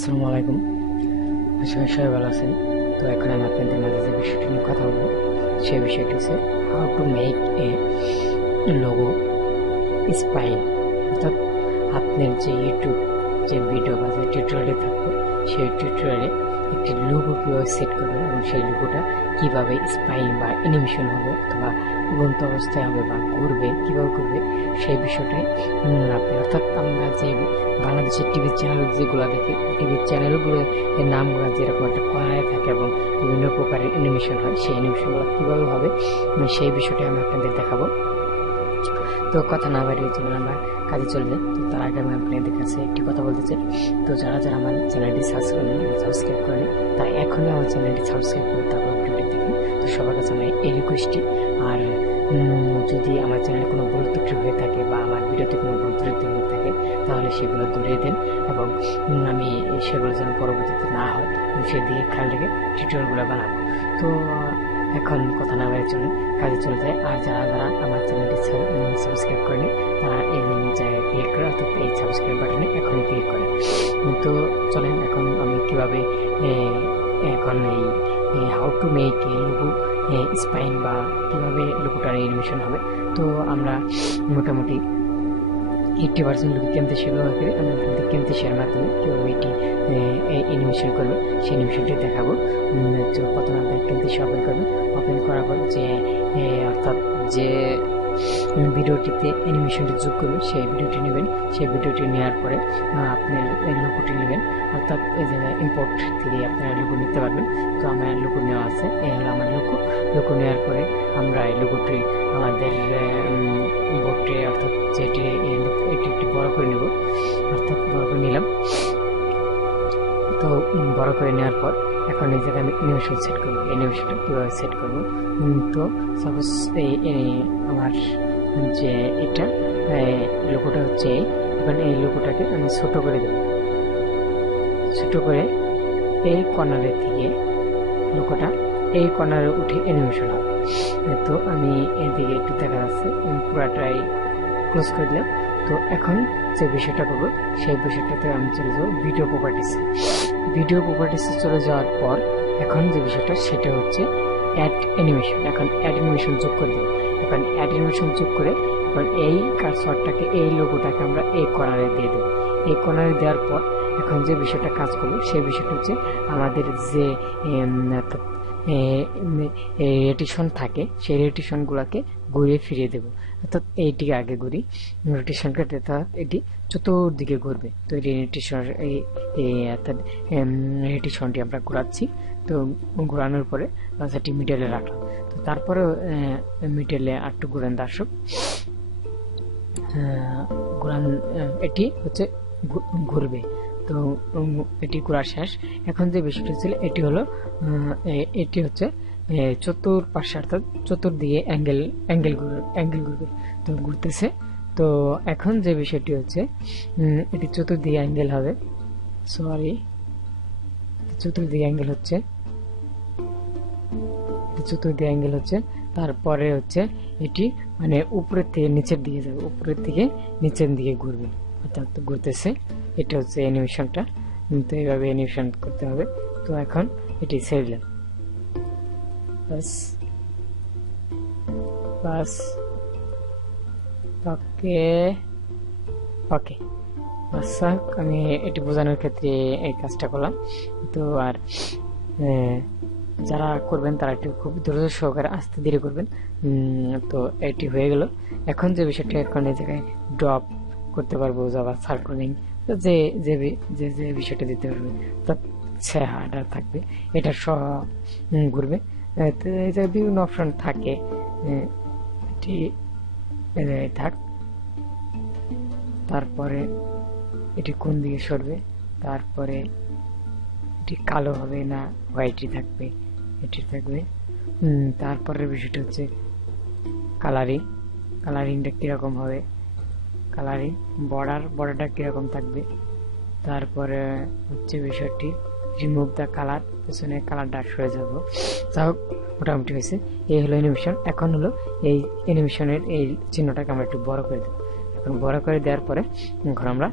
আসসালামু আলাইকুম। আশা করি সবাই ভালো আছেন। তো এখন আমি আপনাদের মাঝে যে বিষয়টি নিয়ে কথা বলবো সেই বিষয়টি হচ্ছে how to make a logo spine. অর্থাৎ আপনার যে ইউটিউব যে ভিডিও বা যে টিউটোরিয়ালে থাকবে সেই টিউটোরিয়ালে একটি লোগো কীভাবে সেট করবে এবং সেই লোগোটা কীভাবে স্পাইন বা অ্যানিমেশন হবে অথবা উড়ন্ত অবস্থায় হবে বা ঘুরবে কীভাবে করবে সেই বিষয়টাই আপনি অর্থাৎ আমরা যে বাংলাদেশের টিভি চ্যানেল যেগুলো দেখি টিভি চ্যানেলগুলোর নামগুলো যেরকম একটা কর্নারে থাকে এবং বিভিন্ন প্রকারের অ্যানিমেশন হয় সেই অ্যানিমেশনগুলো কীভাবে হবে সেই বিষয়টি আমি আপনাদের দেখাবো। তো কথা না বাড়িয়ে চলুন আমরা কাজে চলে যাই। তো তার আগে আমি আপনাদের কাছে একটি কথা বলতে চাই। তো যারা আমার চ্যানেলটি সাবস্ক্রাইব করেন তারা এখনই আমার চ্যানেলটি সাবস্ক্রাইব করে তারপর ভিডিওটি দেখুন। তো সবার কাছে আমার এই রিকোয়েস্টটি। আর যদি আমার চ্যানেলে কোনো ভুল ত্রুটি হয়ে থাকে বা আমার ভিডিওতে কোনো ভুল ত্রুটি হয়ে থাকে তাহলে সেগুলো ধরিয়ে দেন এবং আমি সেগুলো যেন পরবর্তীতে না হয় সেদিকে খেয়াল রেখে টিউটোরিয়ালগুলো বানাবো। তো এখন কথা না বাইরে চলে কাজে চলে যায়। আর যারা আমার চ্যানেলটি সাবস্ক্রাইব করেনি তারা এই জায়গায় ক্লিক করে অর্থাৎ এই সাবস্ক্রাইব বাটনে এখনই ক্লিক করে। তো চলেন এখন আমি কীভাবে এখন এই how to make a logo spine বা কীভাবে লোগোটার অ্যানিমেশন হবে। তো আমরা মোটামুটি 80% লোক ক্যামতেশিয়া ব্যবহার করে আমি আপনাদের ক্যামতেশিয়ার মাধ্যমে কীভাবে এটি অ্যানিমেশন করবে সেই অ্যানিমেশনটি দেখাবো। তো প্রথমে আপনার ক্যামতেশিয়া ওপেন করবেন। ওপেন করার পর যে অর্থাৎ যে ভিডিওটিতে অ্যানিমেশনটি যোগ করবেন সেই ভিডিওটি নেবেন। সেই ভিডিওটি নেওয়ার পরে আপনার লোগোটি নেবেন অর্থাৎ এই জায়গায় ইম্পোর্ট থেকে আপনারা লোগো নিতে পারবেন। তো আমার লোগো নেওয়া আছে, এই হলো আমার লোগো নেওয়ার পরে আমরা এই লোগোটি আমাদের বোর্ডে অর্থাৎ যেটি এটি একটু বড় করে নেব অর্থাৎ বড় করে নিলাম। তো বড় করে নেওয়ার পর এখন এই জায়গায় আমি অ্যানিমেশন সেট করবো। অ্যানিমেশনটা কীভাবে সেট করবো, তো সাপোজ এই আমার যে এটা লোগোটা হচ্ছে এখন এই লোগোটাকে আমি ছোট করে দেব। ছোট করে এই কর্নারের থেকে লোগোটা এই কর্নারে উঠে অ্যানিমেশন হবে। তো আমি এদিকে একটু দেখা যাচ্ছে পুরাটাই ক্লোজ করে দিলাম। তো এখন যে বিষয়টা করবো সেই বিষয়টাতে আমি চলে যাবো ভিডিও প্রপার্টিসে চলে যাওয়ার পর এখন যে বিষয়টা সেটা হচ্ছে অ্যাড অ্যানিমেশন। এখন অ্যাড অ্যানিমেশন যোগ করে দেবো। এখন অ্যাড অ্যানিমেশন যোগ করে এখন এই কার্সরটাকে এই লোগোটাকে আমরা এই কর্নারে দিয়ে দেবো। এই কর্নারে দেওয়ার পর এখন যে বিষয়টা কাজ করবো সেই বিষয়টা হচ্ছে আমাদের যে রেটিশন থাকে সেই রেটিশনগুলোকে ঘুরিয়ে ফিরিয়ে দেবো। অর্থাৎ এইটিকে আগে ঘুরি রোটেশনটা এটি চতুর্দিকে ঘুরবে। তো এই রেটিশনটি আমরা ঘোরাচ্ছি। তো ঘোরানোর পরে সেটি মিডলে রাখলাম। তো তারপরে মিডলে আরেকটু ঘুরান দর্শক ঘুরান, এটি হচ্ছে ঘুরবে। তো এটি ঘোরা শেষ। এখন যে বিষয়টি ছিল এটি হলো এটি হচ্ছে চতুর্পাশে অর্থাৎ চতুর্দিকে অ্যাঙ্গেল ঘুরবে। তো ঘুরতেছে। তো এখন যে বিষয়টি হচ্ছে এটি চতুর্দিকে অ্যাঙ্গেল হবে। চতুর্দিকে অ্যাঙ্গেল হচ্ছে তারপরে হচ্ছে এটি মানে উপরের থেকে নিচের দিকে যাবে, উপরের থেকে নিচের দিকে ঘুরবে অর্থাৎ ঘুরতেছে। এটা হচ্ছে অ্যানিমেশনটা। তো এইভাবে অ্যানিমেশন করতে হবে। তো এখন এটি ছেড়ে দিলাম। বাস ওকে আচ্ছা, আমি এটি বোঝানোর ক্ষেত্রে এই কাজটা করলাম। তো আর যারা করবেন তারা একটু খুব ধৈর্য সহকারে আস্তে ধীরে করবেন। তো এটি হয়ে গেল। এখন যে বিষয়টা এখন এই জায়গায় ড্রপ করতে পারবো আবার সার্কুলিং যে যে যে বিষয়টা দিতে পারবে অর্থাৎ ছেঁড়া থাকবে এটা সহ ঘুরবে। তো এই জায়গায় বিভিন্ন অপশন থাকে, এটি থাক। তারপরে এটি কোন দিকে সরবে, তারপরে এটি কালো হবে না হোয়াইটই থাকবে, এটি থাকবে। তারপরের বিষয়টা হচ্ছে কালারিংটা কিরকম হবে, কালারিং বর্ডারটা কিরকম থাকবে। তারপরে হচ্ছে বিষয়টি রিমুভ দ্য কালার, পেছনে কালারটা সরে যাব। যা হোক মোটামুটি হয়েছে। এই হলো অ্যানিমেশন। এখন হলো এই অ্যানিমেশনের এই চিহ্নটাকে আমরা একটু বড় করে দেবো। এখন বড় করে দেওয়ার পরে এখন আমরা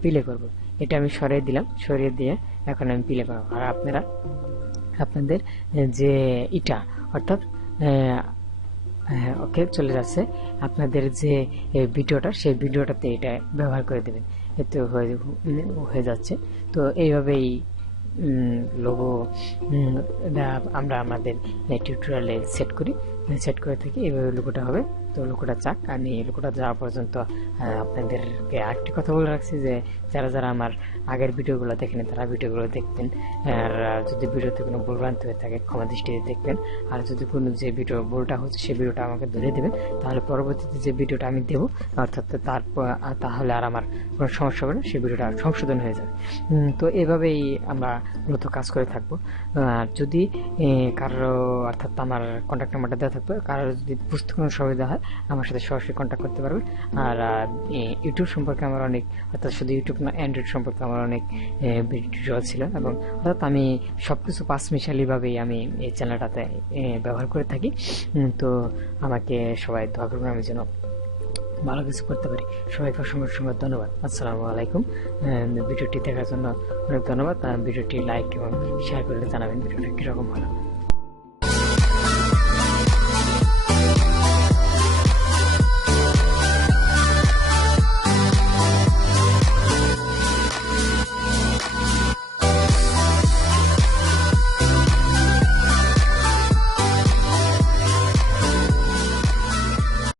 প্লে করব। এটা আমি সরিয়ে দিলাম, সরিয়ে দিয়ে এখন আমি প্লে করব। আর আপনারা আপনাদের যে এটা অর্থাৎ ওকে চলে যাচ্ছে, আপনাদের যে ভিডিওটা সেই ভিডিওটাতে এটা ব্যবহার করে দেবেন, এতে হয়ে যাচ্ছে। তো এইভাবেই লোগো আমরা আমাদের টিউটোরিয়ালে সেট করে থাকি। এইভাবে লোগোটা হবে। তো লোগোটা যাক, আমি লোগোটা যাওয়া পর্যন্ত আপনাদেরকে আরেকটি কথা বলে রাখছি যে যারা আমার আগের ভিডিওগুলো দেখেন তারা ভিডিওগুলো দেখবেন, আর যদি ভিডিওতে কোনো ভুলভ্রান্তি হয়ে থাকে ক্ষমা দৃষ্টিতে দেখবেন। আর যদি কোনো যে ভিডিও ভুলটা হচ্ছে সেই ভিডিওটা আমাকে ধরে দেবেন, তাহলে পরবর্তীতে যে ভিডিওটা আমি দেবো অর্থাৎ তাহলে আর আমার কোনো সমস্যা হবে না, সেই ভিডিওটা সংশোধন হয়ে যাবে। তো এভাবেই আমরা মূলত কাজ করে থাকবো। আর যদি কারো অর্থাৎ আমার কন্ট্যাক্ট নাম্বারটা দেওয়া থাকবে, কারো যদি বুঝতে কোনো সুবিধা হয় আমার সাথে সরাসরি কন্ট্যাক্ট করতে পারবেন। আর ইউটিউব সম্পর্কে আমার অনেক, অর্থাৎ শুধু ইউটিউব না অ্যান্ড্রয়েড সম্পর্কে আমার অনেক ভিডিও ছিল, এবং অর্থাৎ আমি সবকিছু পাঁচমিশালিভাবেই আমি এই চ্যানেলটাতে ব্যবহার করে থাকি। তো আমাকে সবাই দোয়া করবেন আমি যেন ভালো কিছু করতে পারি। সবাইকে অসংখ্য ধন্যবাদ। আসসালামু আলাইকুম। ভিডিওটি দেখার জন্য অনেক ধন্যবাদ। ভিডিওটি লাইক এবং শেয়ার করে জানাবেন ভিডিওটা কীরকম হলো।